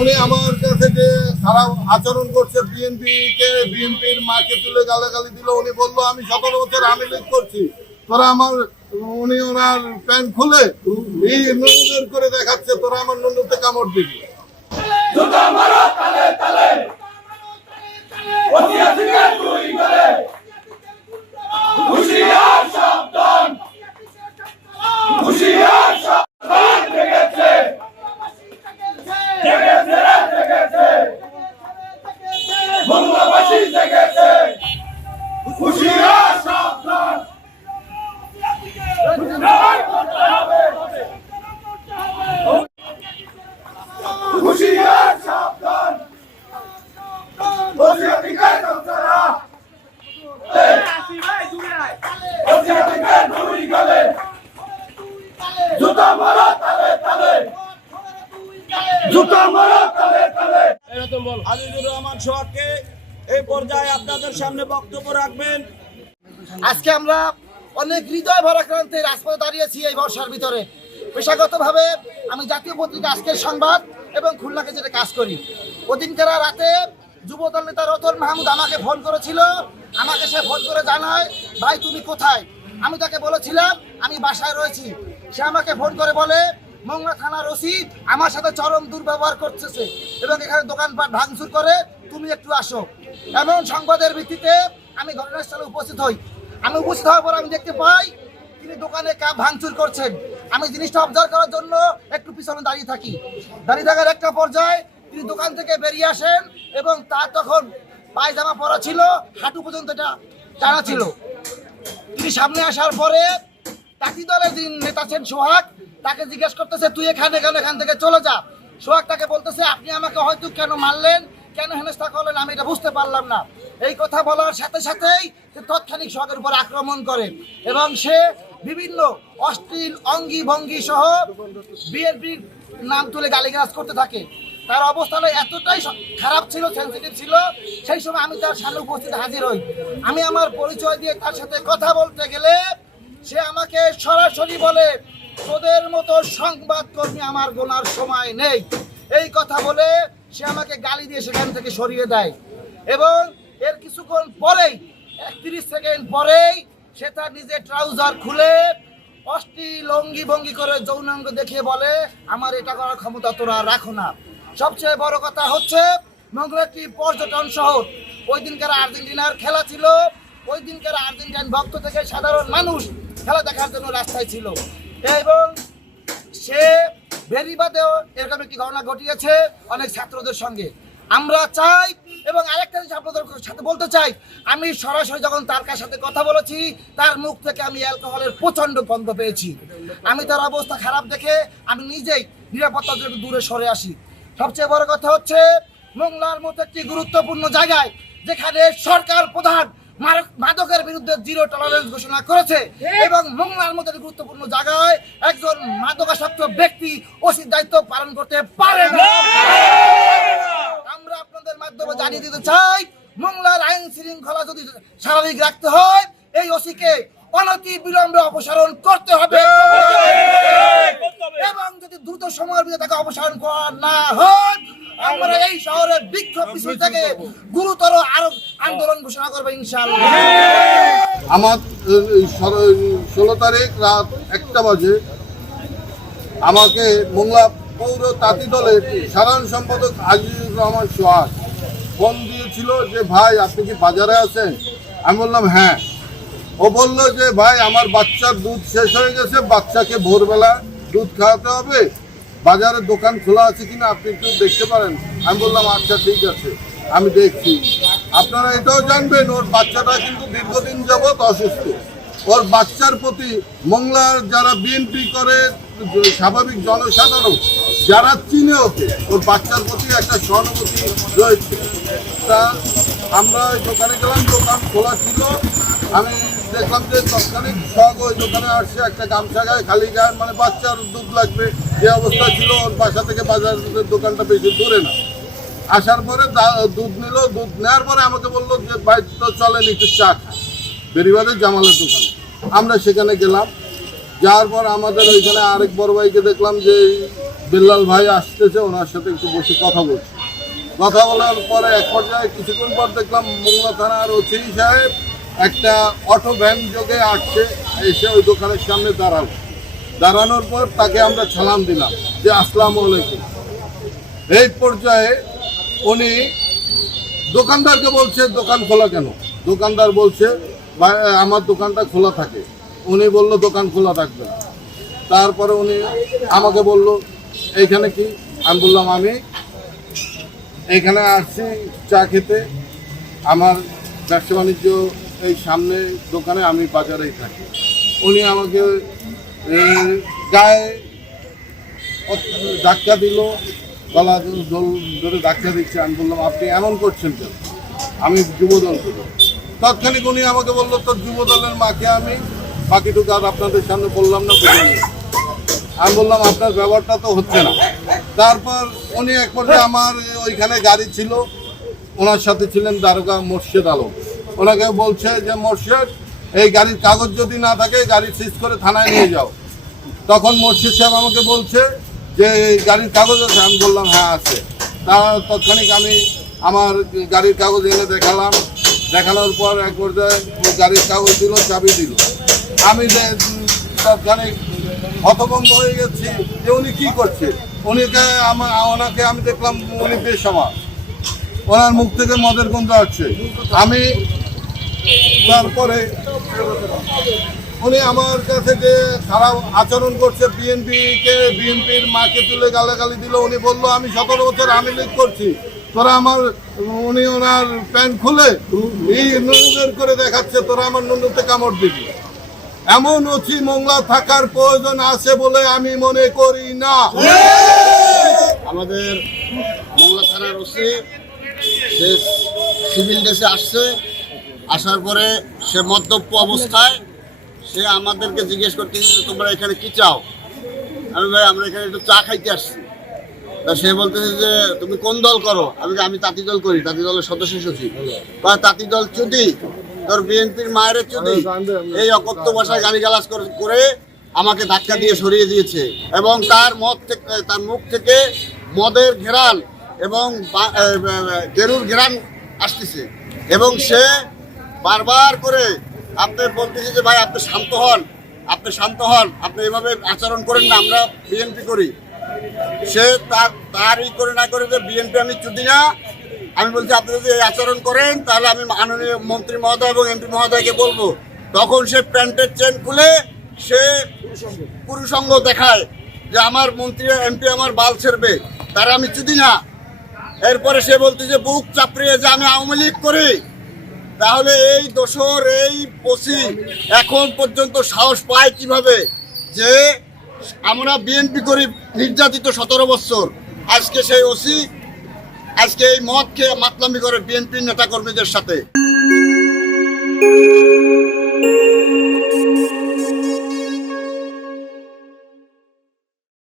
উনি আমার কাছে যে খারাপ আচরণ করছে, বিএনপির মাকে তুলে গালাগালি দিল। উনি বললো আমি 17 বছর আওয়ামী লীগ করছি, তোরা আমার, উনি ওনার প্যান্ট খুলে বের করে দেখাচ্ছে তোরা আমার নুনুতে কামড় দিবি। আজিজুর রহমান সোহাগকে এই পর্যায়ে আপনাদের সামনে বক্তব্য রাখবেন। আজকে আমরা অনেক হৃদয় ভারাক্রান্তে রাজপথে দাঁড়িয়েছি এই বর্ষার ভিতরে। পেশাগতভাবে আমি জাতীয় পত্রিকা আজকের সংবাদ এবং খুলনাকে যেটা কাজ করি। ওদিনকার রাতে যুবদল নেতা রতন মাহমুদ আমাকে ফোন করেছিল। আমাকে সে ফোন করে জানায়, ভাই তুমি কোথায়? আমি তাকে বলেছিলাম আমি বাসায় রয়েছি। সে আমাকে ফোন করে বলে, মোংলা থানার ওসি আমার সাথে চরম দুর্ব্যবহার করতেছে এবং এখানে দোকানপাট ভাঙচুর করে, তুমি একটু আসো। এমন সংবাদের ভিত্তিতে আমি ঘটনাস্থলে উপস্থিত হই। আমি উপস্থিত হওয়ার পর আমি দেখতে পাই তিনি দোকানে ভাঙচুর করছেন। আমি জিনিসটা অবজার্ভ করার জন্য একটু পিছনে দাঁড়িয়ে থাকি। দাঁড়িয়ে থাকার একটা পর্যায়ে তিনি দোকান থেকে বেরিয়ে আসেন এবং তার তখন পায়জামা পরা ছিল, হাঁটু পর্যন্ত এটা টানা ছিল। তিনি সামনে আসার পরে তাঁতি দলের যিনি নেতা আছেন সোহাগ, তাকে জিজ্ঞেস করতেছে তুই এখানে কেন, এখান থেকে চলে যা। সোহাগ তাকে বলতেছে আপনি আমাকে হয়তো কেন মারলেন, কেন হেনস্থা করলেন, আমি এটা বুঝতে পারলাম না। এই কথা বলার সাথে সাথেই তৎক্ষণিক সোহাগের উপর আক্রমণ করে এবং সে বিভিন্ন অশ্লীল অঙ্গি ভঙ্গি সহ বিএনপির নাম তুলে গালিগালাজ করতে থাকে। তার অবস্থাটা এতটাই খারাপ ছিল, সেন্সিটিভ ছিল। সেই সময় আমি তার সামনে উপস্থিত হাজির হই। আমি আমার পরিচয় দিয়ে তার সাথে কথা বলতে গেলে সে আমাকে সরাসরি বলে, তোদের মতো সংবাদকর্মী আমার গোনার সময় নেই। এই কথা বলে সে আমাকে গালি দিয়ে সেখান থেকে সরিয়ে দেয় এবং এর কিছুক্ষণ পরেই 31 সেকেন্ড পরেই সে তার নিজের ট্রাউজার খুলে অশ্লীল অঙ্গি ভঙ্গি করে যৌনাঙ্গ দেখিয়ে বলে আমার এটা করার ক্ষমতা তোরা রাখো না। সবচেয়ে বড় কথা হচ্ছে মোংলা একটি পর্যটন শহর। ওই দিনকার আর্জেন্টিনার খেলা ছিল। ওই দিনকার আর্জেন্টিনান ভক্ত থেকে সাধারণ মানুষ খেলা দেখার জন্য রাস্তায় ছিল এবং সে বেরিবাদেও এরকম একটি ঘটনা ঘটিয়েছে অনেক ছাত্রদের সঙ্গে। আমরা চাই এবং আরেকটা জিনিস আপনাদের সাথে বলতে চাই, আমি সরাসরি যখন তার সাথে কথা বলেছি তার মুখ থেকে আমি অ্যালকোহলের প্রচণ্ড গন্ধ পেয়েছি। আমি তার অবস্থা খারাপ দেখে আমি নিজেই নিরাপত্তার জন্য দূরে সরে আসি। সবচেয়ে বড় কথা হচ্ছে মোংলার মতো একটি গুরুত্বপূর্ণ জায়গায় যেখানে সরকার প্রধান মাদকের বিরুদ্ধে 0 টলারেন্স ঘোষণা করেছে এবং মোংলার মতো গুরুত্বপূর্ণ জায়গায় একজন মাদকাসক্ত ব্যক্তি ওসির দায়িত্ব পালন করতে পারে না। আমরা আপনাদের মাধ্যমে জানিয়ে দিতে চাই, মোংলার আইন শৃঙ্খলা যদি স্বাভাবিক রাখতে হয় এই ওসিকে অনতি বিলম্বে অপসারণ করতে হবে এবং যদি দ্রুত সময়ের ভিতরে তাকে অপসারণ করা না হয় আমরা এই শহরে বিক্ষোভ মিছিল থেকে গুরুতর আরো আন্দোলন ঘোষণা করবো ইনশাআল্লাহ। আমার 16 তারিখ রাত 1টা বাজে আমাকে মোংলা পৌর তাঁতি দলের সাধারণ সম্পাদক আজিজুর রহমান সোহাগ ফোন দিয়েছিল যে ভাই আপনি কি বাজারে আছেন? আমি বললাম হ্যাঁ। ও বলল যে ভাই আমার বাচ্চার দুধ শেষ হয়ে গেছে, বাচ্চাকে ভোরবেলা দুধ খাওয়াতে হবে, বাজারের দোকান খোলা আছে কিনা আপনি একটু দেখতে পারেন। আমি বললাম আচ্ছা ঠিক আছে আমি দেখছি। আপনারা এটাও জানবেন ওর বাচ্চাটা কিন্তু দীর্ঘদিন যাবৎ অসুস্থ। ওর বাচ্চার প্রতি মোংলার যারা বিএনপি করে স্বাভাবিক জনসাধারণ যারা চিনে ওকে, ওর বাচ্চার প্রতি একটা সহানুভূতি রয়েছে। তা আমরা ওই দোকানে গেলাম, দোকান খোলা ছিল। আমি দেখলাম যে তৎক্ষণিক সঙ্গ ওই দোকানে আসছে, একটা গামছা গায়ে খালি গায়ে, মানে বাচ্চার দুধ লাগবে যে অবস্থা ছিল। ওর বাসা থেকে বাজারের দোকানটা বেশি দূরে না। আসার পরে দুধ নিল, দুধ নেওয়ার পরে আমাকে বললো যে ভাই তো চলেন একটু চা খাই, বেরিবাদের জামালের দোকানে। আমরা সেখানে গেলাম, যাওয়ার পর আমাদের ওইখানে আরেক বড় ভাইকে দেখলাম যে বিল্লাল ভাই আসতেছে, ওনার সাথে একটু বসে কথা বলছে। কথা বলার পরে এক পর্যায়ে কিছুক্ষণ পর দেখলাম মোংলা থানার ওসি সাহেব একটা অটো ভ্যান যোগে আসছে, এসে ওই দোকানের সামনে দাঁড়ালো। দাঁড়ানোর পর তাকে আমরা সালাম দিলাম যে আসসালামু আলাইকুম। এই পর্যায়ে উনি দোকানদারকে বলছে দোকান খোলা কেন? দোকানদার বলছে ভাই আমার দোকানটা খোলা থাকে। উনি বলল দোকান খোলা থাকবে না। তারপরে উনি আমাকে বলল এইখানে কি? আমি বললাম আমি এইখানে আসছি চা খেতে, আমার ব্যবসা বাণিজ্য এই সামনে দোকানে, আমি বাজারেই থাকি। উনি আমাকে গায়ে ধাক্কা দিল, গলা ধরে ধাক্কা দিচ্ছে। আমি বললাম আপনি এমন করছেন কেন? আমি যুবদল করি। তৎক্ষণিক উনি আমাকে বললো তোর যুবদলের মাকে আমি বাকিটুকু আর আপনাদের সামনে বললাম না, বলিনি। আমি বললাম আপনার ব্যবহারটা তো হচ্ছে না। তারপর উনি এক পর্যায়ে আমার ওইখানে গাড়ি ছিল, ওনার সাথে ছিলেন দারোগা মোর্শেদ আলম। ওনাকে বলছে যে মোর্শেদ এই গাড়ির কাগজ যদি না থাকে গাড়ি সিজ করে থানায় নিয়ে যাও। তখন মোর্শেদ সাহেব আমাকে বলছে যে গাড়ির কাগজ আছে? আমি বললাম হ্যাঁ আছে। তৎক্ষণিক আমি আমার গাড়ির কাগজ এনে দেখালাম। দেখানোর পর এক পর্যায়ে গাড়ির কাগজ দিল, চাবি দিল। আমি তৎক্ষণিক হতভম্ব হয়ে গেছি যে উনি কি করছে। ওনাকে আমি দেখলাম উনি বেসামাল, ওনার মুখ থেকে মদের গন্ধ আসছে। আমি তারপরে উনি আমার কাছে যে খারাপ আচরণ করছে, বিএনপির মাকে তুলে গালাগালি দিল। উনি বললো আমি 17 বছর আওয়ামী লীগ করছি, তোরা আমার, উনি ওনার প্যান্ট খুলে বের করে দেখাচ্ছে তোরা আমার নুনুতে কামড় দিবি। এমন ওসি মোংলা থাকার প্রয়োজন আছে বলে আমি মনে করি না। আমাদের মোংলা থানার ওসি সে সিভিল ড্রেসে আসছে, আসার পরে সে মদ্যপ অবস্থায় সে আমাদেরকে জিজ্ঞেস করতেছে যে তোমরা এখানে কি চাও? আমি ভাই আমরা এখানে একটু চা খাইতে আসছি। তা সে বলতেছে যে তুমি কোন দল করো? আমি তাঁতি দল করি, তাঁতি দলের সদস্য সচিব। বা তাঁতি দল চুদি, তোর বিএনপির মায়ের চুদি, এই অকথ্য ভাষায় গালিগালাজ করে আমাকে ধাক্কা দিয়ে সরিয়ে দিয়েছে। এবং তার মুখ থেকে মদের ঘেরান এবং গেরুর ঘেরান আসতেছে। এবং সে বারবার করে আপনি বলতেছে যে ভাই আপনি শান্ত হন, আপনি শান্ত হন, আপনি এভাবে আচরণ করেন না, আমরা বিএনপি করি। সে তার ই করে না করে যে বিএনপি আমি চুদি না। আমি বলছি আপনি যদি এই আচরণ করেন তাহলে আমি মাননীয় মন্ত্রী মহোদয় এবং এমপি মহোদয়কে বলবো। তখন সে প্যান্টের চেন খুলে সে পুরুষাঙ্গ দেখায় যে আমার মন্ত্রী এমপি আমার বাল ছেড়বে, তারা আমি চুদি না। এরপরে সে বলতে যে বুক চাপড়িয়ে যে আমি আওয়ামী লীগ করি। তাহলে এই দোসর এই ওসি এখন পর্যন্ত সাহস পায় কিভাবে যে আমরা বিএনপি করি, নির্যাতিত 17 বছর। আজকে সেই ওসি আজকে এই মদ খেয়ে মাতলামি করে বিএনপির নেতা কর্মীদের সাথে।